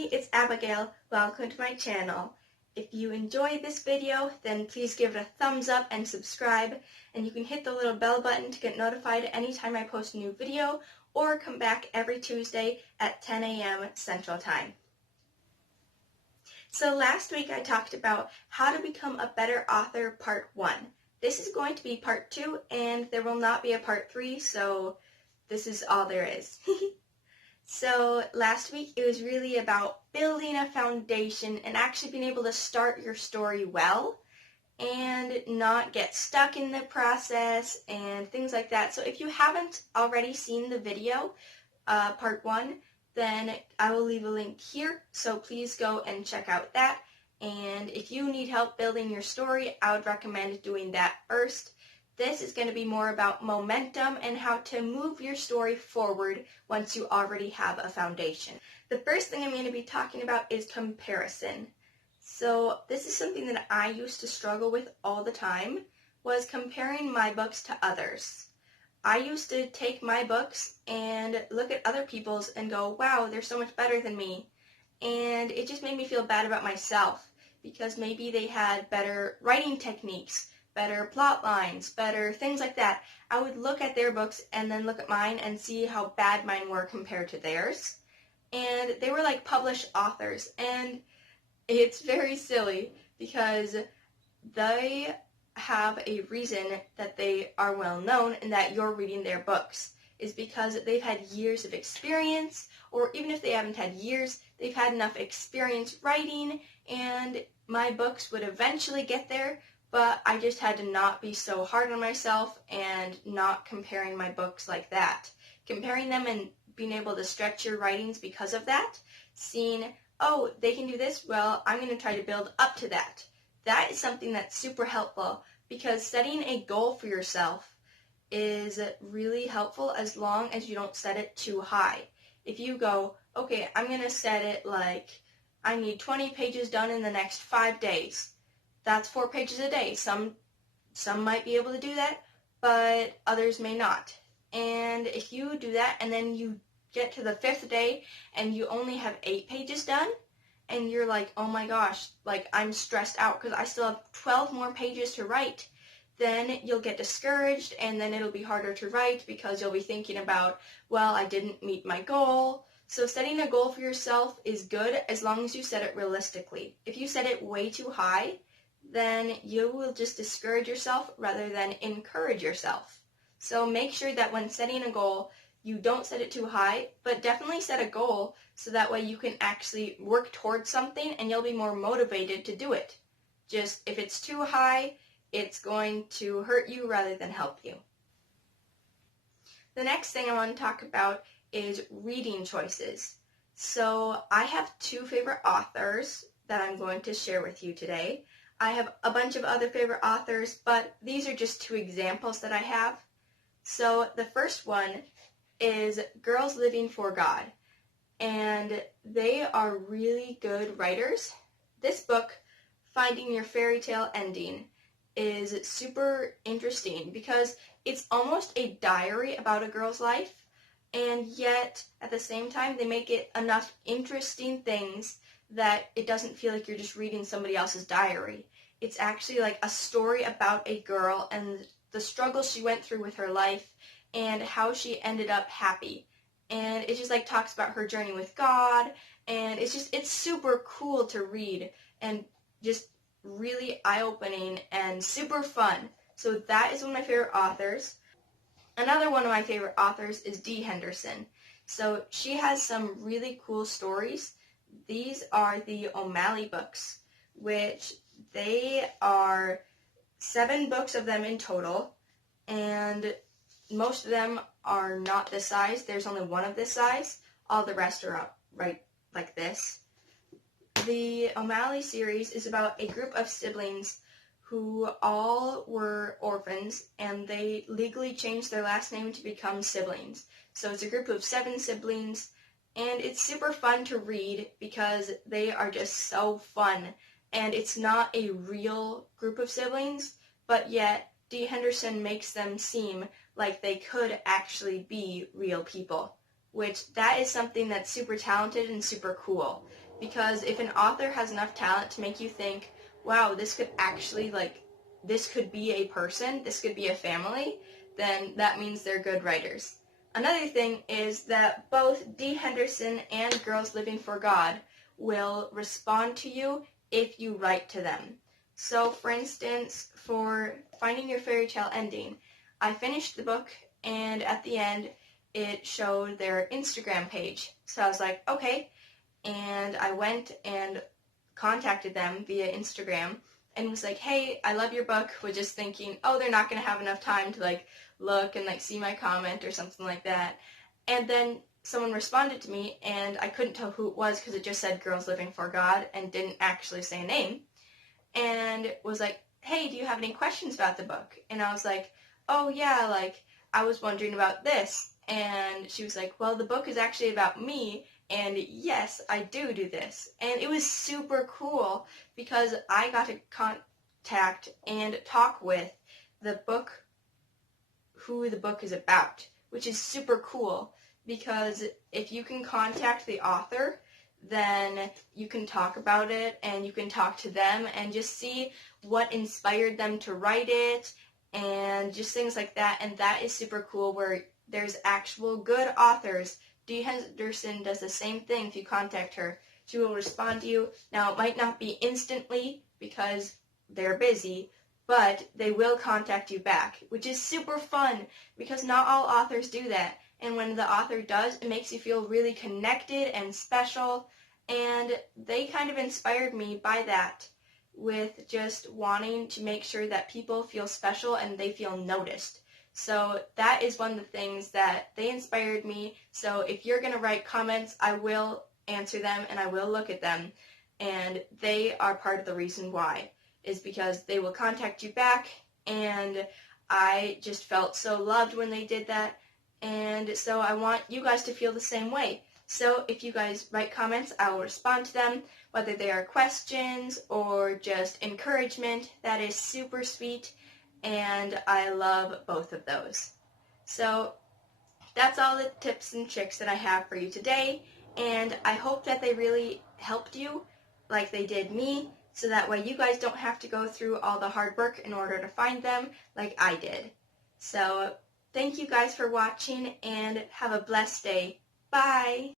Hi, it's Abigail. Welcome to my channel. If you enjoyed this video, then please give it a thumbs up and subscribe, and you can hit the little bell button to get notified anytime I post a new video, or come back every Tuesday at 10 a.m. Central Time. So last week I talked about how to become a better author part 1. This is going to be part 2, and there will not be a part 3, so this is all there is. So last week it was really about building a foundation and actually being able to start your story well and not get stuck in the process and things like that. So if you haven't already seen the video, part 1, then I will leave a link here, so please go and check out that. And if you need help building your story, I would recommend doing that first. This is going to be more about momentum and how to move your story forward once you already have a foundation. The first thing I'm going to be talking about is comparison. So this is something that I used to struggle with all the time, was comparing my books to others. I used to take my books and look at other people's and go, wow, they're so much better than me. And it just made me feel bad about myself because maybe they had better writing techniques, better plot lines, better things like that. I would look at their books and then look at mine and see how bad mine were compared to theirs. And they were like published authors, and it's very silly because they have a reason that they are well known and that you're reading their books is because they've had years of experience, or even if they haven't had years, they've had enough experience writing, and my books would eventually get there. But I just had to not be so hard on myself and not comparing my books like that. Comparing them and being able to stretch your writings because of that. Seeing, oh, they can do this, well, I'm going to try to build up to that. That is something that's super helpful because setting a goal for yourself is really helpful as long as you don't set it too high. If you go, okay, I'm going to set it like I need 20 pages done in the next 5 days. That's 4 pages a day. Some might be able to do that, but others may not. And if you do that and then you get to the 5th day and you only have 8 pages done, and you're like, oh my gosh, like I'm stressed out because I still have 12 more pages to write, then you'll get discouraged and then it'll be harder to write because you'll be thinking about, well, I didn't meet my goal. So setting a goal for yourself is good as long as you set it realistically. If you set it way too high, then you will just discourage yourself rather than encourage yourself. So make sure that when setting a goal, you don't set it too high, but definitely set a goal so that way you can actually work towards something and you'll be more motivated to do it. Just if it's too high, it's going to hurt you rather than help you. The next thing I want to talk about is reading choices. So I have 2 favorite authors that I'm going to share with you today. I have a bunch of other favorite authors, but these are just 2 examples that I have. So the first one is Girls Living for God, and they are really good writers. This book, Finding Your Fairy Tale Ending, is super interesting because it's almost a diary about a girl's life, and yet at the same time they make it enough interesting things that it doesn't feel like you're just reading somebody else's diary. It's actually like a story about a girl and the struggles she went through with her life and how she ended up happy. And it just like talks about her journey with God, and it's super cool to read and just really eye-opening and super fun. So that is one of my favorite authors. Another one of my favorite authors is Dee Henderson. So she has some really cool stories. These are the O'Malley books, which they are 7 books of them in total, and most of them are not this size. There's only one of this size. All the rest are right like this. The O'Malley series is about a group of siblings who all were orphans, and they legally changed their last name to become siblings. So it's a group of 7 siblings, and it's super fun to read because they are just so fun. And it's not a real group of siblings, but yet Dee Henderson makes them seem like they could actually be real people, which that is something that's super talented and super cool. because if an author has enough talent to make you think, wow, this could actually, this could be a person, this could be a family, then that means they're good writers. Another thing is that both D. Henderson and Girls Living for God will respond to you if you write to them. So, for instance, for Finding Your Fairy Tale Ending, I finished the book, and at the end, it showed their Instagram page. So I was like, okay, and I went and contacted them via Instagram and was like, hey, I love your book, was just thinking, oh, they're not going to have enough time to look and see my comment or something like that. And then someone responded to me, and I couldn't tell who it was because it just said Girls Living for God and didn't actually say a name, and was like, hey, do you have any questions about the book? And I was like, oh yeah, I was wondering about this. And she was like, well, the book is actually about me, and yes, I do this. And it was super cool because I got to contact and talk with who the book is about, which is super cool because if you can contact the author, then you can talk about it and you can talk to them and just see what inspired them to write it and just things like that. And that is super cool where there's actual good authors. Dee Henderson does the same thing. If you contact her, she will respond to you. Now, it might not be instantly because they're busy, but they will contact you back, which is super fun because not all authors do that. And when the author does, it makes you feel really connected and special. And they kind of inspired me by that, with just wanting to make sure that people feel special and they feel noticed. So that is one of the things that they inspired me. So if you're going to write comments, I will answer them and I will look at them. And they are part of the reason why, is because they will contact you back, and I just felt so loved when they did that. And so I want you guys to feel the same way. So if you guys write comments, I will respond to them, whether they are questions or just encouragement. That is super sweet, and I love both of those. So that's all the tips and tricks that I have for you today, and I hope that they really helped you like they did me, so that way you guys don't have to go through all the hard work in order to find them like I did. So thank you guys for watching, and have a blessed day. Bye!